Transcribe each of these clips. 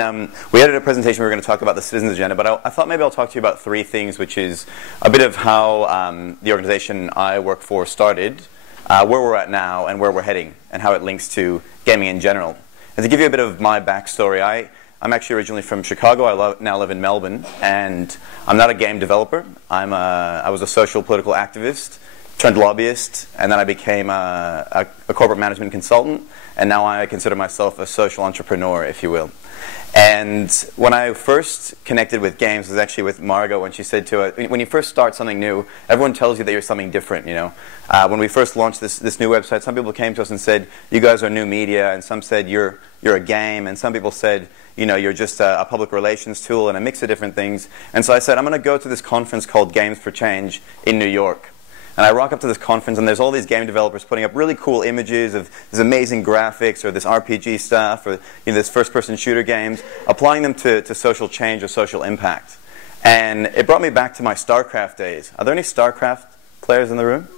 And we had a presentation we were going to talk about the citizens agenda, but I thought maybe I'll talk to you about three things, which is a bit of how the organization I work for started, where we're at now, and where we're heading, and how it links to gaming in general. And to give you a bit of my backstory, I'm actually originally from Chicago. I now live in Melbourne, and I'm not a game developer. I was a social political activist, turned lobbyist, and then I became a corporate management consultant, and now I consider myself a social entrepreneur, if you will. And when I first connected with games, it was actually with Margot when she said to us, when you first start something new, everyone tells you that you're something different, you know. When we first launched this new website, some people came to us and said, you guys are new media, and some said you're a game, and some people said, you know, you're just a public relations tool, and a mix of different things. And so I said, I'm going to go to this conference called Games for Change in New York. And I rock up to this conference, and there's all these game developers putting up really cool images of this amazing graphics, or this RPG stuff, or this first-person shooter games, applying them to social change or social impact. And it brought me back to my StarCraft days. Are there any StarCraft players in the room?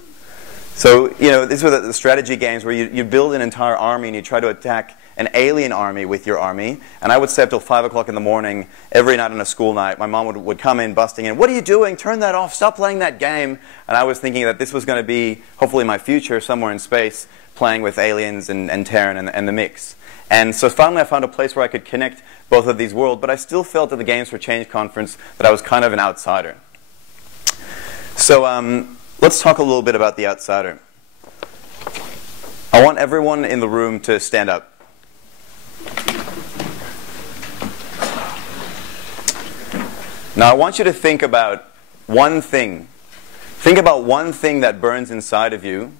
So, you know, these were the strategy games where you build an entire army and you try to attack an alien army with your army. And I would stay up till 5 o'clock in the morning every night on a school night. My mom would come in busting in, what are you doing? Turn that off. Stop playing that game. And I was thinking that this was going to be, hopefully, my future somewhere in space, playing with aliens and Terran and the mix. And so finally I found a place where I could connect both of these worlds. But I still felt at the Games for Change conference that I was kind of an outsider. So let's talk a little bit about the outsider. I want everyone in the room to stand up. Now I want you to think about one thing. Think about one thing that burns inside of you.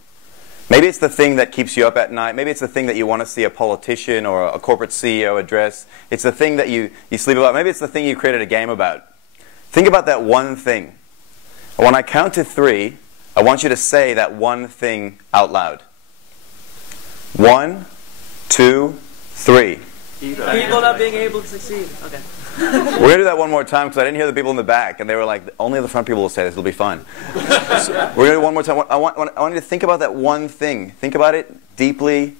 Maybe it's the thing that keeps you up at night. Maybe it's the thing that you want to see a politician or a corporate CEO address. It's the thing that you sleep about. Maybe it's the thing you created a game about. Think about that one thing. And when I count to 3, I want you to say that one thing out loud. 1, 2, 3. People not being able to succeed. Okay. We're going to do that one more time because I didn't hear the people in the back, and they were like, only the front people will say this, it'll be fun. So we're going to do it one more time. I want you to think about that one thing. Think about it deeply,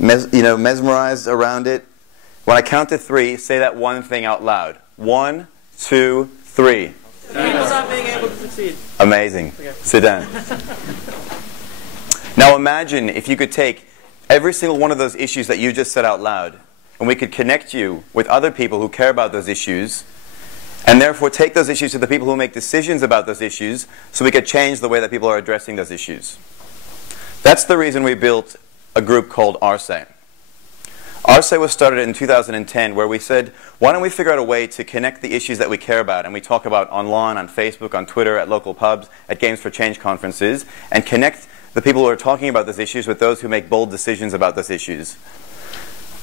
mesmerized around it. When I count to 3, say that one thing out loud. 1, 2, 3. People not being able to succeed. Amazing. Okay. Sit down. Now imagine if you could take every single one of those issues that you just said out loud, and we could connect you with other people who care about those issues, and therefore take those issues to the people who make decisions about those issues, so we could change the way that people are addressing those issues. That's the reason we built a group called RSA. RSA was started in 2010, where we said, why don't we figure out a way to connect the issues that we care about, and we talk about online, on Facebook, on Twitter, at local pubs, at Games for Change conferences, and connect the people who are talking about those issues with those who make bold decisions about those issues.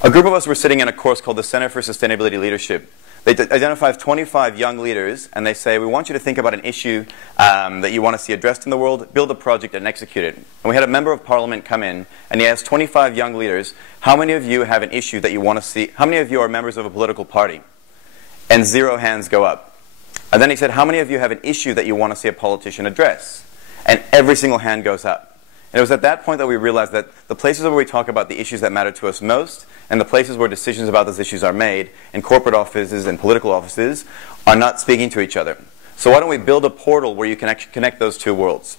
A group of us were sitting in a course called the Center for Sustainability Leadership. They identify 25 young leaders, and they say, we want you to think about an issue that you want to see addressed in the world, build a project, and execute it. And we had a member of parliament come in, and he asked 25 young leaders, how many of you have an issue that you want to see? How many of you are members of a political party? And 0 hands go up. And then he said, how many of you have an issue that you want to see a politician address? And every single hand goes up. And it was at that point that we realized that the places where we talk about the issues that matter to us most, and the places where decisions about those issues are made, in corporate offices and political offices, are not speaking to each other. So why don't we build a portal where you can actually connect those two worlds?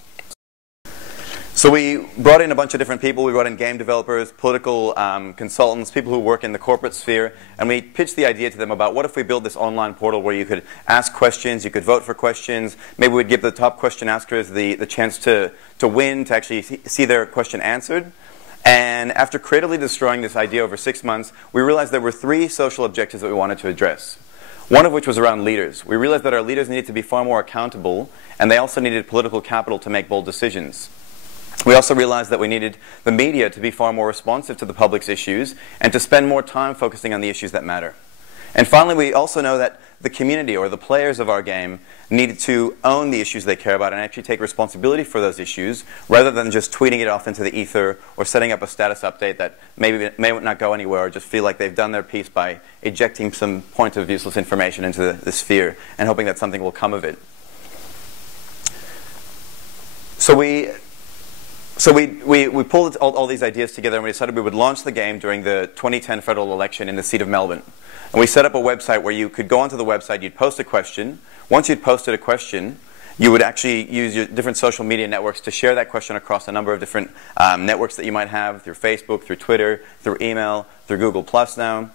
So we brought in a bunch of different people. We brought in game developers, political consultants, people who work in the corporate sphere, and we pitched the idea to them about what if we build this online portal where you could ask questions, you could vote for questions, maybe we'd give the top question askers the chance to win, to actually see their question answered. And after creatively destroying this idea over 6 months, we realized there were 3 social objectives that we wanted to address. One of which was around leaders. We realized that our leaders needed to be far more accountable, and they also needed political capital to make bold decisions. We also realized that we needed the media to be far more responsive to the public's issues and to spend more time focusing on the issues that matter. And finally, we also know that the community, or the players of our game, needed to own the issues they care about and actually take responsibility for those issues, rather than just tweeting it off into the ether or setting up a status update that may not go anywhere, or just feel like they've done their piece by ejecting some point of useless information into the sphere and hoping that something will come of it. So we So we pulled all these ideas together, and we decided we would launch the game during the 2010 federal election in the seat of Melbourne. And we set up a website where you could go onto the website, you'd post a question. Once you'd posted a question, you would actually use your different social media networks to share that question across a number of different networks that you might have, through Facebook, through Twitter, through email, through Google Plus now.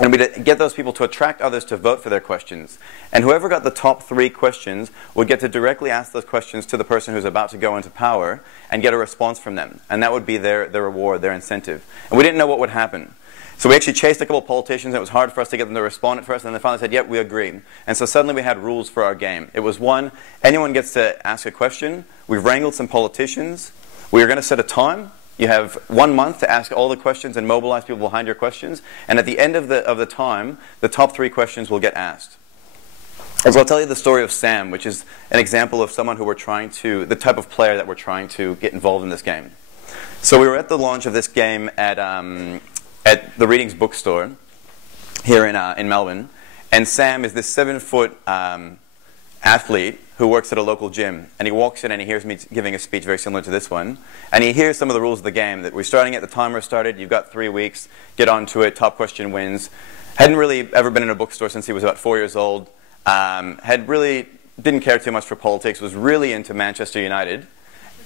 And we'd get those people to attract others to vote for their questions. And whoever got the top 3 questions would get to directly ask those questions to the person who's about to go into power and get a response from them. And that would be their reward, their incentive. And we didn't know what would happen. So we actually chased a couple of politicians, and it was hard for us to get them to respond at first, and then they finally said, yep, we agree. And so suddenly we had rules for our game. It was one, anyone gets to ask a question. We've wrangled some politicians. We are going to set a time. You have 1 month to ask all the questions and mobilize people behind your questions. And at the end of the time, the top 3 questions will get asked. And so I'll tell you the story of Sam, which is an example of someone who the type of player that we're trying to get involved in this game. So we were at the launch of this game at the Readings bookstore here in Melbourne. And Sam is this 7-foot athlete who works at a local gym, and he walks in and he hears me giving a speech very similar to this one, and he hears some of the rules of the game, that we're starting at the timer started, you've got 3 weeks, get onto it, top question wins. Hadn't really ever been in a bookstore since he was about 4 years old, didn't care too much for politics, was really into Manchester United,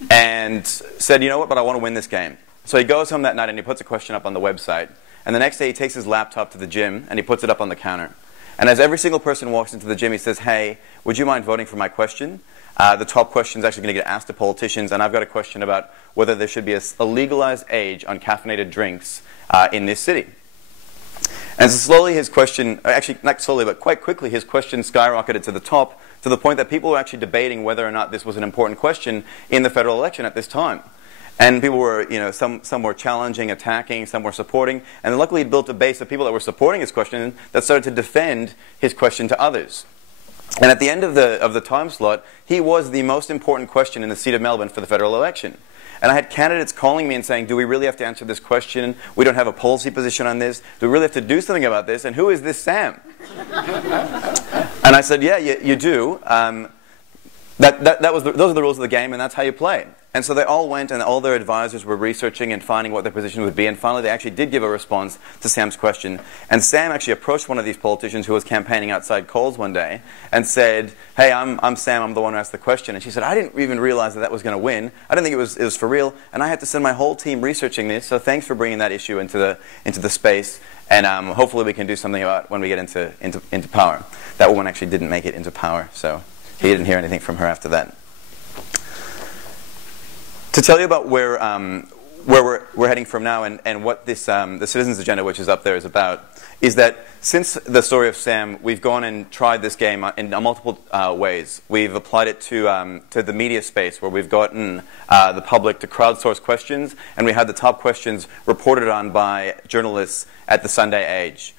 and said, you know what, but I want to win this game. So he goes home that night and he puts a question up on the website, and the next day he takes his laptop to the gym and he puts it up on the counter. And as every single person walks into the gym, he says, hey, would you mind voting for my question? The top question is actually going to get asked to politicians, and I've got a question about whether there should be a legalized age on caffeinated drinks in this city. And so slowly his question, actually not slowly, but quite quickly, his question skyrocketed to the top, to the point that people were actually debating whether or not this was an important question in the federal election at this time. And people were, some were challenging, attacking, some were supporting. And luckily he built a base of people that were supporting his question that started to defend his question to others. And at the end of the time slot, he was the most important question in the seat of Melbourne for the federal election. And I had candidates calling me and saying, do we really have to answer this question? We don't have a policy position on this. Do we really have to do something about this? And who is this Sam? And I said, yeah, you do. Those are the rules of the game, and that's how you play. And so they all went, and all their advisors were researching and finding what their position would be, and finally they actually did give a response to Sam's question. And Sam actually approached one of these politicians who was campaigning outside Coles one day and said, hey, I'm Sam, I'm the one who asked the question. And she said, I didn't even realize that was going to win. I didn't think it was for real, and I had to send my whole team researching this, so thanks for bringing that issue into the space, and hopefully we can do something about it when we get into power. That woman actually didn't make it into power, so he didn't hear anything from her after that. To tell you about where we're heading from now, and what this the Citizens Agenda, which is up there, is about, is that since the story of Sam, we've gone and tried this game in multiple ways. We've applied it to the media space, where we've gotten the public to crowdsource questions, and we had the top questions reported on by journalists at the Sunday Age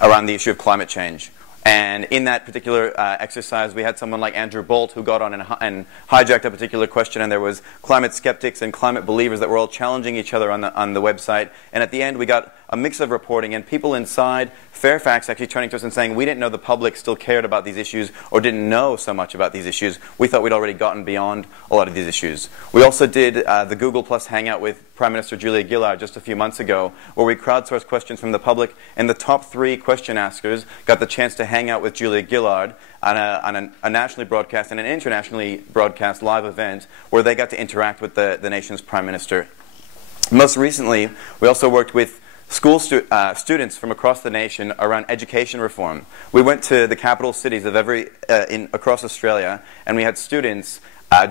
around the issue of climate change. And in that particular exercise, we had someone like Andrew Bolt who got on and hijacked a particular question, and there was climate skeptics and climate believers that were all challenging each other on the website. And at the end, we got a mix of reporting, and people inside Fairfax actually turning to us and saying, we didn't know the public still cared about these issues or didn't know so much about these issues. We thought we'd already gotten beyond a lot of these issues. We also did the Google Plus Hangout with Prime Minister Julia Gillard just a few months ago, where we crowdsourced questions from the public, and the top 3 question askers got the chance to hang out with Julia Gillard on a nationally broadcast and an internationally broadcast live event where they got to interact with the nation's Prime Minister. Most recently, we also worked with school students from across the nation around education reform. We went to the capital cities of across Australia, and we had students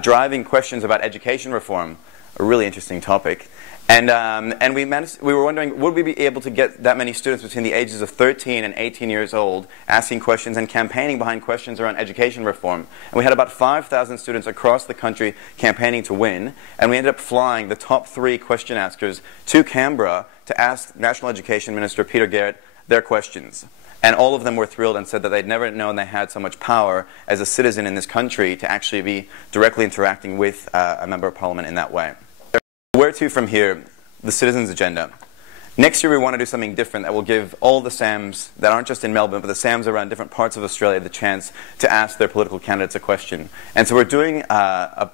driving questions about education reform, a really interesting topic. And we were wondering, would we be able to get that many students between the ages of 13 and 18 years old asking questions and campaigning behind questions around education reform? And we had about 5,000 students across the country campaigning to win, and we ended up flying the top 3 question askers to Canberra to ask National Education Minister Peter Garrett their questions. And all of them were thrilled and said that they'd never known they had so much power as a citizen in this country to actually be directly interacting with a member of parliament in that way. Where to from here? The Citizens Agenda. Next year we want to do something different that will give all the Sams that aren't just in Melbourne, but the Sams around different parts of Australia the chance to ask their political candidates a question. And so we're doing a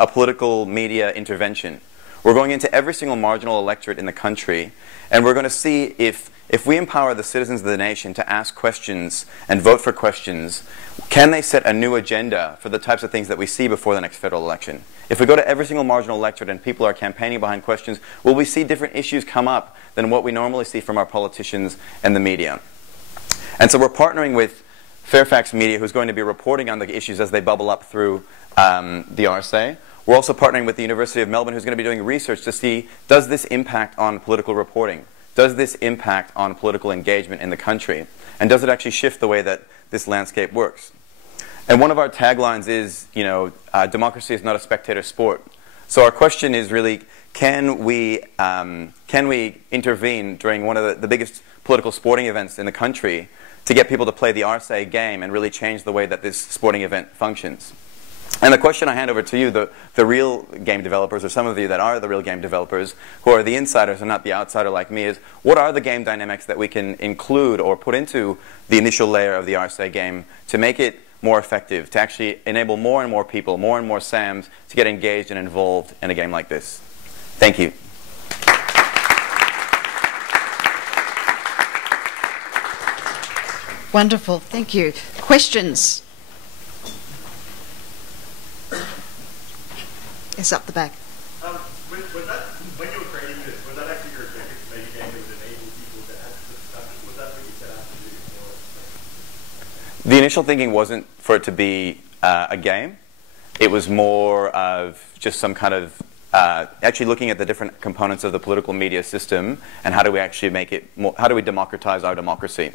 a political media intervention. We're going into every single marginal electorate in the country, and we're going to see if we empower the citizens of the nation to ask questions and vote for questions, can they set a new agenda for the types of things that we see before the next federal election? If we go to every single marginal electorate and people are campaigning behind questions, will we see different issues come up than what we normally see from our politicians and the media? And so we're partnering with Fairfax Media, who's going to be reporting on the issues as they bubble up through the RSA. We're also partnering with the University of Melbourne, who's going to be doing research to see, does this impact on political reporting? Does this impact on political engagement in the country? And does it actually shift the way that this landscape works? And one of our taglines is, democracy is not a spectator sport. So our question is really, can we intervene during one of the biggest political sporting events in the country to get people to play the RSA game and really change the way that this sporting event functions? And the question I hand over to you, the real game developers, or some of you that are the real game developers, who are the insiders and not the outsider like me, is what are the game dynamics that we can include or put into the initial layer of the RSA game to make it more effective, to actually enable more and more people, more and more SAMs, to get engaged and involved in a game like this? Thank you. Wonderful, thank you. Questions? Yes, up the back. When you were creating this, was that actually your objective to make a game that would enable people to have this discussion? Was that what you set out to do? The initial thinking wasn't for it to be a game. It was more of just some kind of actually looking at the different components of the political media system and how do we actually make it more, how do we democratize our democracy?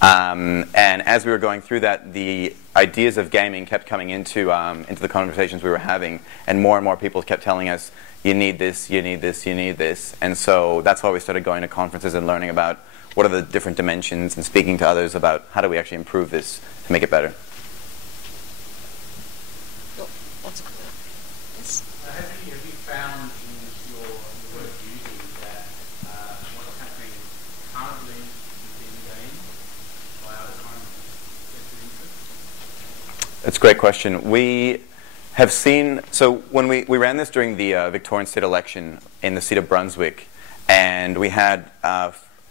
And as we were going through that, the ideas of gaming kept coming into the conversations we were having, and more people kept telling us, you need this, you need this, you need this. And so that's why we started going to conferences and learning about what are the different dimensions and speaking to others about how do we actually improve this to make it better. Yes. Have you found in your work using that what's happening currently within games by other kinds of vested interests? That's a great question. We have seen, so when we ran this during the Victorian state election in the seat of Brunswick, and we had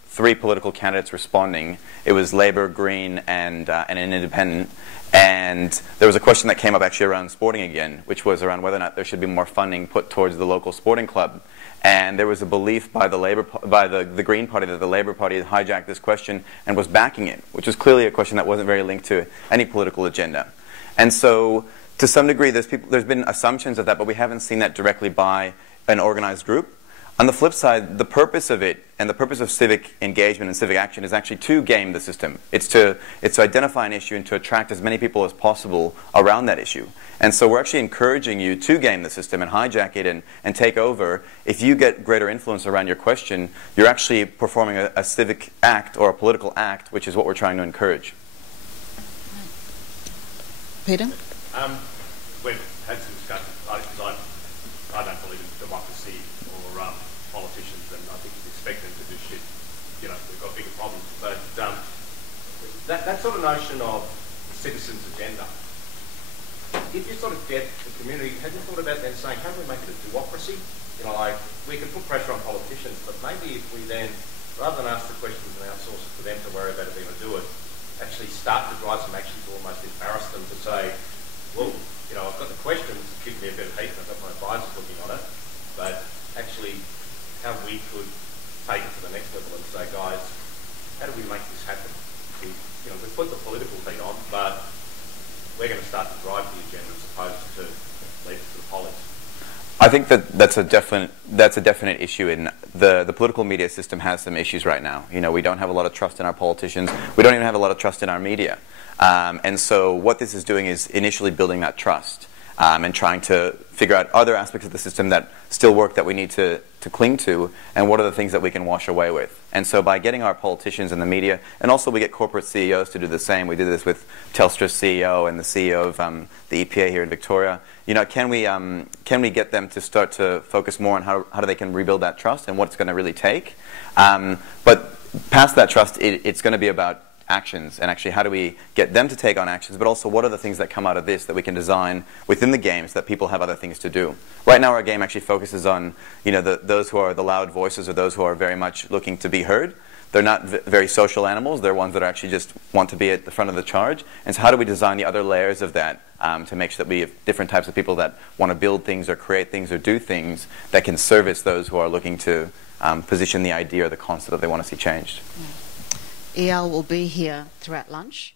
3 political candidates responding. It was Labour, Green, and an independent. And there was a question that came up actually around sporting again, which was around whether or not there should be more funding put towards the local sporting club. And there was a belief by the Green Party that the Labour Party had hijacked this question and was backing it, which was clearly a question that wasn't very linked to any political agenda. And so, to some degree, there's been assumptions of that, but we haven't seen that directly by an organized group. On the flip side, the purpose of it and the purpose of civic engagement and civic action is actually to game the system. It's to identify an issue and to attract as many people as possible around that issue. And so we're actually encouraging you to game the system and hijack it and take over. If you get greater influence around your question, you're actually performing a civic act or a political act, which is what we're trying to encourage. Peter? We've had some discussions, because I don't believe in democracy or politicians, and I think it's expected to do shit. We've got bigger problems. But that sort of notion of the citizens' agenda, if you sort of get the community, have you thought about then saying, how do we make it a democracy? We can put pressure on politicians, but maybe if we then, rather than ask the questions and outsource it to them to worry about if they're going to do it, actually start to drive some action to almost embarrass them to say, well, I've got the questions, it gives me a bit of heat, I've got my advisors looking on it, but actually how we could take it to the next level and say, guys, how do we make this happen? We put the political heat on, but we're going to start to drive the agenda as opposed to leave it to the polls. I think that's a definite issue. In the political media system has some issues right now. We don't have a lot of trust in our politicians. We don't even have a lot of trust in our media. And so what this is doing is initially building that trust and trying to figure out other aspects of the system that still work that we need to cling to, and what are the things that we can wash away with. And so by getting our politicians in the media, and also we get corporate CEOs to do the same. We did this with Telstra's CEO and the CEO of the EPA here in Victoria. Can we get them to start to focus more on how they can rebuild that trust and what it's going to really take? But past that trust, it's going to be about actions, and actually how do we get them to take on actions, but also what are the things that come out of this that we can design within the game so that people have other things to do. Right now our game actually focuses on those who are the loud voices, or those who are very much looking to be heard. They're not very social animals. They're ones that actually just want to be at the front of the charge. And so how do we design the other layers of that to make sure that we have different types of people that want to build things or create things or do things that can service those who are looking to position the idea or the concept that they want to see changed. Eyal will be here throughout lunch.